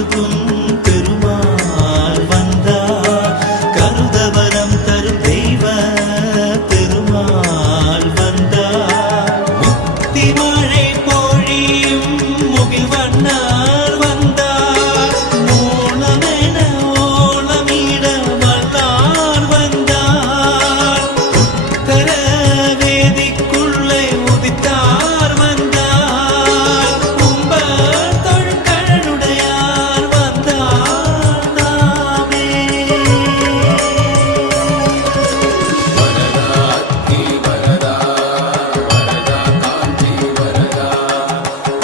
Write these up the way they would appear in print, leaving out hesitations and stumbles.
கொடுக்கும் பெருமாள் வந்தார். கருதவரம் தரும் தெய்வ பெருமாள் வந்தார். முத்தி மழை பொழியும் முகில் வண்ணார் வந்தார். மூலமென ஓலமிட வல்லார் வந்தார். உத்தர வேதிக்குள்ளே உதித்தார் வந்தார். கும்பர் தொழுக்கழலுடையார் வந்தார் நாமே. வரதாத்தி வரதா வரதா காஞ்சி வரதா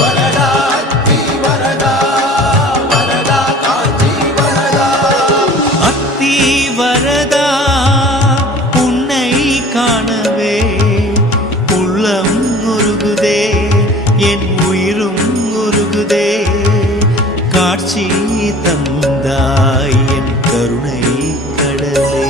வரதாத்தி வரதா வரதா காஞ்சி வரதா. அத்தி வரதா உன்னை காணவே உள்ளம் உருகுதே, என் உயிரும் உருகுதே. காட்சி தந்தாய் என் கருணை கடலே.